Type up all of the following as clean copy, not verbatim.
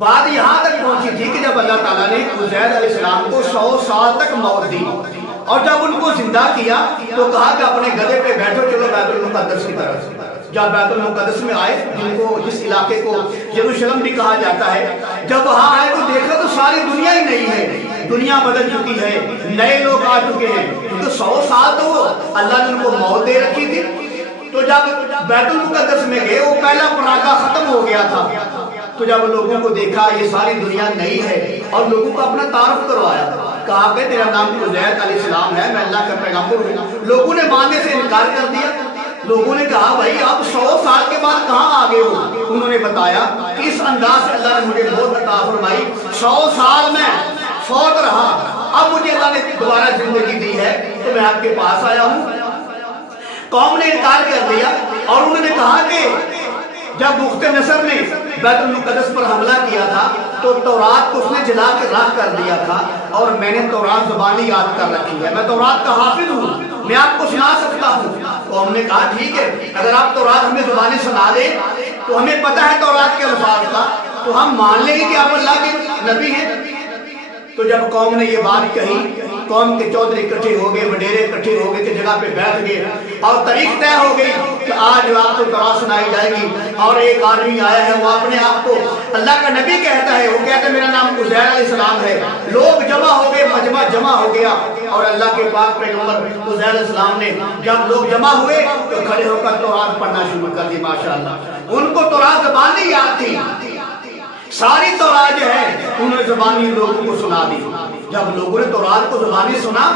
بات یہاں تک پہنچی تھی کہ جب اللہ تعالیٰ نے عزیر علیہ السلام کو 100 سال تک موت دی اور جب ان کو زندہ کیا تو کہا کہ اپنے گدھے پہ بیٹھو، چلو بیت المقدس کی طرف۔ جب بیت المقدس میں آئے، جس علاقے کو یروشلم بھی کہا جاتا ہے، جب وہاں آئے تو دیکھا تو ساری دنیا ہی نئی ہے، دنیا بدل چکی ہے، نئے لوگ آ چکے ہیں، کیونکہ 100 سال تو اللہ نے ان کو موت دے رکھی تھی۔ تو جب بیت المقدس میں گئے، وہ پہلا پراگا ختم ہو گیا تھا، تو جب لوگوں کو دیکھا یہ ساری دنیا نئی ہے اور لوگوں کو اپنا تعارف کروایا، کہا کہ تیرا نام عزیر علیہ السلام ہے، میں اللہ کا پیغمبر ہوں۔ لوگوں نے ماننے سے انکار کر دیا۔ لوگوں نے کہا بھائی آپ 100 سال کے بعد کہاں آگے ہو؟ انہوں نے بتایا کہ اس انداز سے اللہ نے مجھے بہت عطا فرمائی، 100 سال میں فوت رہا، اب مجھے اللہ نے دوبارہ زندگی دی ہے تو میں آپ کے پاس آیا ہوں۔ قوم نے انکار کر دیا اور انہوں نے کہا کہ جب بخت نصر نے بیت المقدس پر حملہ کیا تھا تو تورات کو اس نے جلا کے راکھ کر دیا تھا، اور میں نے تورات زبانی یاد کر رکھی ہے، میں تورات کا حافظ ہوں، میں آپ کو سنا سکتا ہوں۔ قوم نے کہا ٹھیک ہے، اگر آپ تورات ہمیں زبانی سنا دیں تو ہمیں پتہ ہے تورات کے الفاظ کا، تو ہم مان لیں گے کہ آپ اللہ کے نبی ہیں۔ تو جب قوم نے یہ بات کہی، قوم کے چودھری اکٹھے ہو گئے، وڈیرے اکٹھے ہو گئے کہ جگہ پہ بیٹھ گئے اور تاریخ طے ہو گئی کہ آج آپ کو تورات سنائی جائے گی۔ اور ایک آدمی آیا ہے، وہ اپنے آپ کو اللہ کا نبی کہتا ہے، وہ کہتا ہے میرا نام عزیر علیہ السلام ہے۔ لوگ جمع ہو گئے، مجمع جمع ہو گیا، اور اللہ کے پاک پیغمبر عزیر علیہ السلام نے جب لوگ جمع ہوئے تو کھڑے ہو کر تورات پڑھنا شروع کر دی۔ ماشاءاللہ ان کو تورات زبانی یاد تھی، ساری تورات جو ہے انہوں نے زبانی لوگوں کو سنا دی۔ جب لوگوں نے تورات کو زبانی سنا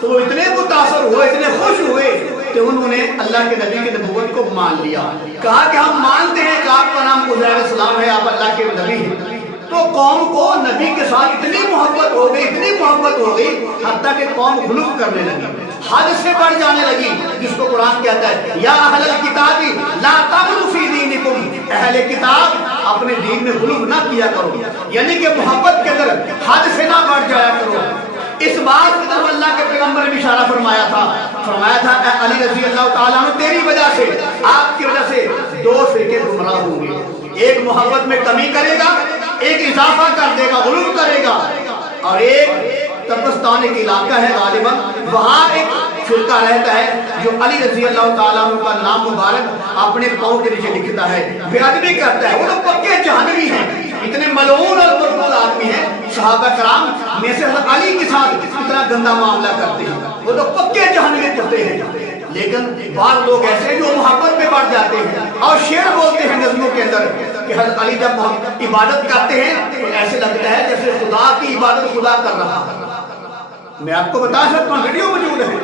تو وہ اتنے متاثر ہوئے، اتنے خوش ہوئے کہ انہوں نے اللہ کے نبی کی نبوت کو مان لیا، کہا کہ ہم مانتے ہیں کہ آپ کا نام عزیر علیہ السلام ہے، آپ اللہ کے نبی ہیں۔ تو قوم کو نبی کے ساتھ اتنی محبت ہو گئی، اتنی محبت ہو گئی، حتیٰ کہ قوم غلو کرنے لگی، حد سے بڑھ جانے لگی، جس کو قرآن کہتا ہے یا اہل الکتاب لا تغلوا فی دینکم، اہل کتاب اپنے دین میں غلو نہ کیا کرو، یعنی کہ محبت کے اندر حد سے نہ بڑھ جایا کرو۔ اس بات کی طرف اللہ کے پیغمبر نے اشارہ فرمایا تھا اے علی رضی اللہ تعالیٰ عنہ، تیری وجہ سے، آپ کی وجہ سے 2 فرقے گمراہ ہوں گے، ایک محبت میں کمی کرے گا، ایک اضافہ کر دے گا، غلو کرے گا، اور ایک ترکستان ایک علاقہ ہے غالباً، وہاں ایک فرقہ رہتا ہے جو علی رضی اللہ تعالیٰ عنہ کا نام مبارک اپنے پاؤں کے نیچے لکھتا ہے، بے ادبی کرتا ہے۔ وہ تو پکے جہنمی ہیں، اتنے ملعون اور مرفوض آدمی ہیں، صحابہ کرام میں سے حضرت علی کے ساتھ اتنا گندا معاملہ کرتے ہیں، وہ تو پکے جہنمی کرتے ہیں۔ لیکن بعض لوگ ایسے ہیں جو محبت میں بڑھ جاتے ہیں اور شعر بولتے ہیں نظموں کے اندر کہ حضرت علی جب ہم عبادت کرتے ہیں تو ایسے لگتا ہے جیسے خدا کی عبادت خدا کر رہا ہے۔ میں آپ کو بتا سکتا ہوں، ویڈیو موجود ہے،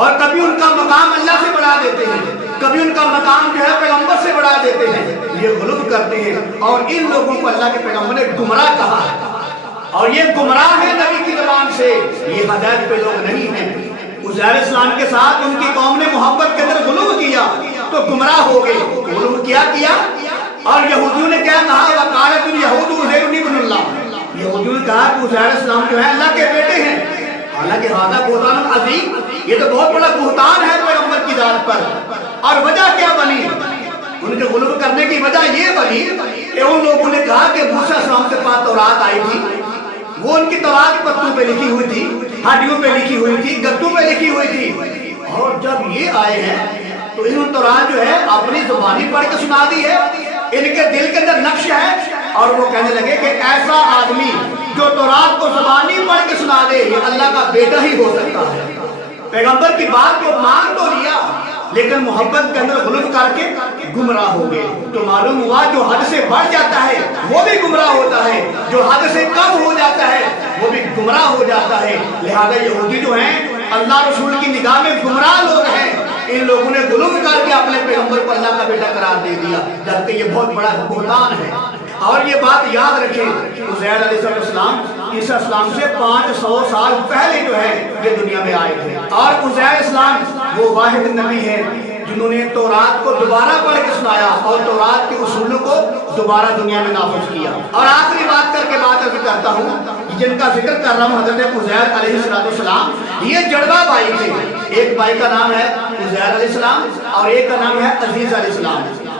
اور کبھی ان کا مقام اللہ سے بڑھا دیتے ہیں، کبھی ان کا مقام جو ہے پیغمبر سے بڑھا دیتے ہیں، یہ غلو کرتے ہیں، اور ان لوگوں کو اللہ کے پیغمبر نے گمراہ کہا ہے، اور یہ گمراہ ہے نبی کی زبان سے، یہ ہدایت پہ لوگ نہیں ہیں۔ عزیر علیہ السلام کے ساتھ ان کی قوم نے محبت کے اندر غلو کیا تو گمراہ ہو گئے۔ غلو کیا اور یہودیوں نے کیا کہا، وقالت الیہود عزیر ابن اللہ، یہودیوں نے کہا کہ عزیر علیہ السلام جو ہے اللہ کے بیٹے ہیں، حالانکہ ھذا بہتان عظیم، یہ تو بہت بڑا بہتان ہے پیغمبر کی ذات پر۔ اور وجہ کیا بنی ان کے غلو کرنے کی؟ وجہ یہ بنی کہ ان لوگوں نے کہا کہ موسیٰ علیہ السلام کے پاس تورات آئی تھی، وہ ان کی تورات پتوں پہ لکھی ہوئی تھی، ہڈیوں پہ لکھی ہوئی تھی، گدوں پہ لکھی ہوئی تھی، اور جب یہ آئے ہیں تو انہوں تورات جو ہے اپنی زبانی پڑھ کے سنا دی ہے، ان کے دل کے اندر نقش ہے، اور وہ کہنے لگے کہ ایسا آدمی جو تورات کو زبانی پڑھ کے سنا دے یہ اللہ کا بیٹا ہی ہو سکتا ہے۔ پیغمبر کی بات کو مان تو لیا لیکن محبت کے اندر غلو کر کے گمراہ ہو گئے۔ تو معلوم ہوا جو حد سے بڑھ جاتا ہے وہ بھی گمراہ ہوتا ہے، جو حد سے کم ہو جاتا ہے وہ بھی گمراہ ہو جاتا ہے۔ لہذا یہودی جو ہیں اللہ رسول کی نگاہ میں گمراہ لوگ ہیں، ان لوگوں نے غلو کر کے اپنے پیغمبر کو اللہ کا بیٹا قرار دے دیا، جبکہ یہ بہت بڑا بہتان ہے۔ اور یہ بات یاد رکھیں، عزیر علیہ السلام عیسیٰ السلام سے 500 سال پہلے جو ہے یہ دنیا میں آئے تھے، اور عزیر السلام وہ واحد نبی ہیں جنہوں نے تورات کو دوبارہ پڑھ کے سنایا اور تورات کے اصولوں کو دوبارہ دنیا میں نافذ کیا۔ اور آخری بات کر کے بات عرض کرتا ہوں، جن کا ذکر کر رہا ہوں حضرت عزیر علیہ السلام، یہ جڑواں بھائی تھے، ایک بھائی کا نام ہے عزیر علیہ السلام اور ایک کا نام ہے عزیز علیہ السلام۔